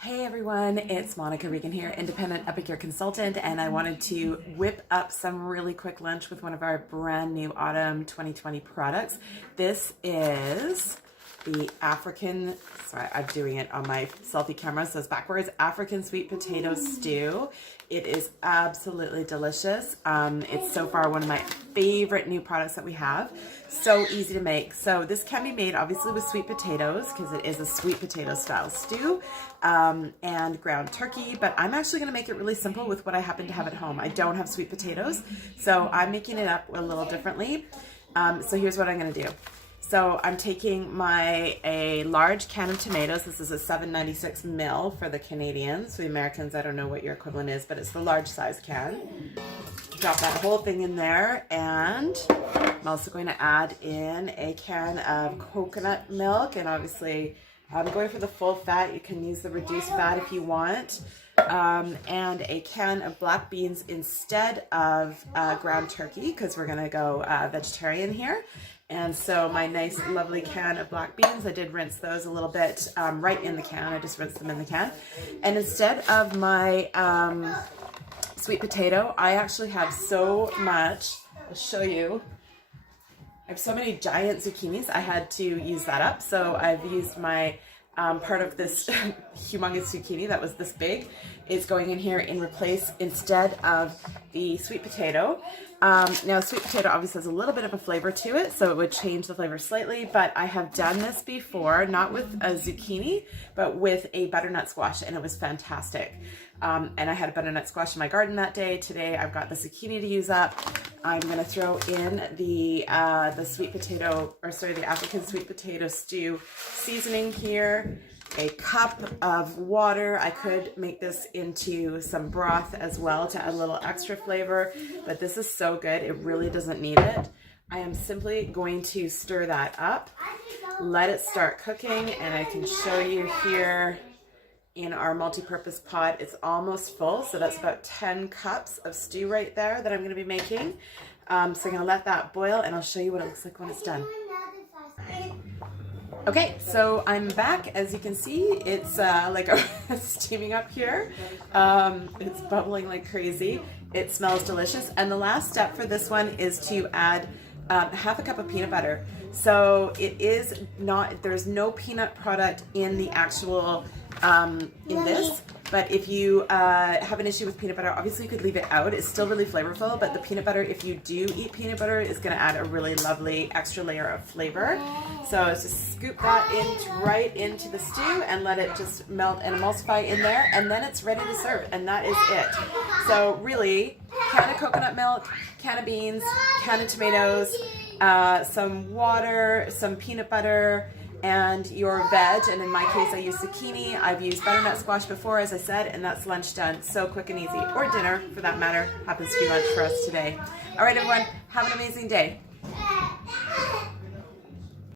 Hey everyone, it's Monica Regan here, independent Epicure consultant, and I wanted to whip up some really quick lunch with one of our brand new autumn 2020 products. This is the African, sorry, I'm doing it on my selfie camera, so it's backwards, African sweet potato stew. It is absolutely delicious. It's so far one of my favorite new products that we have. So easy to make. So this can be made obviously with sweet potatoes because it is a sweet potato style stew, and ground turkey, but I'm actually going to make it really simple with what I happen to have at home. I don't have sweet potatoes, so I'm making it up a little differently. So here's what I'm going to do. So I'm taking a large can of tomatoes. This is a 796 ml for the Canadians. For the Americans, I don't know what your equivalent is, but it's the large size can. Drop that whole thing in there, and I'm also going to add in a can of coconut milk, and obviously I'm going for the full fat. You can use the reduced fat if you want. And a can of black beans instead of ground turkey because we're going to go vegetarian here. And so my nice lovely can of black beans, I did rinse those a little bit right in the can. I just rinsed them in the can. And instead of my sweet potato, I actually have so much, I'll show you. I have so many giant zucchinis, I had to use that up. So I've used my part of this humongous zucchini that was this big is going in here in replace instead of the sweet potato. Now sweet potato obviously has a little bit of a flavor to it, so it would change the flavor slightly, but I have done this before, not with a zucchini, but with a butternut squash, and it was fantastic. And I had a butternut squash in my garden that day. Today I've got the zucchini to use up. I'm going to throw in the sweet potato, or sorry, the African sweet potato stew seasoning here. A cup of water. I could make this into some broth as well to add a little extra flavor, but this is so good, it really doesn't need it. I am simply going to stir that up, let it start cooking, and I can show you here in our multi-purpose pot, it's almost full, so that's about 10 cups of stew right there that I'm going to be making. So I'm going to let that boil, and I'll show you what it looks like when it's done. Okay, so I'm back. As you can see, it's like steaming up here. It's bubbling like crazy. It smells delicious. And the last step for this one is to add half a cup of peanut butter. So it is not, there's no peanut product in the actual, in this. But if you have an issue with peanut butter, obviously you could leave it out. It's still really flavorful, but the peanut butter, if you do eat peanut butter, is going to add a really lovely extra layer of flavor. So just scoop that in right into the stew and let it just melt and emulsify in there, and then it's ready to serve, and that is it. So really, can of coconut milk, can of beans, can of tomatoes, some water, some peanut butter, and your veg, and in my case I use zucchini. I've used butternut squash before, as I said, and that's lunch done. So quick and easy, or dinner for that matter. Happens to be lunch for us today. All right everyone, have an amazing day.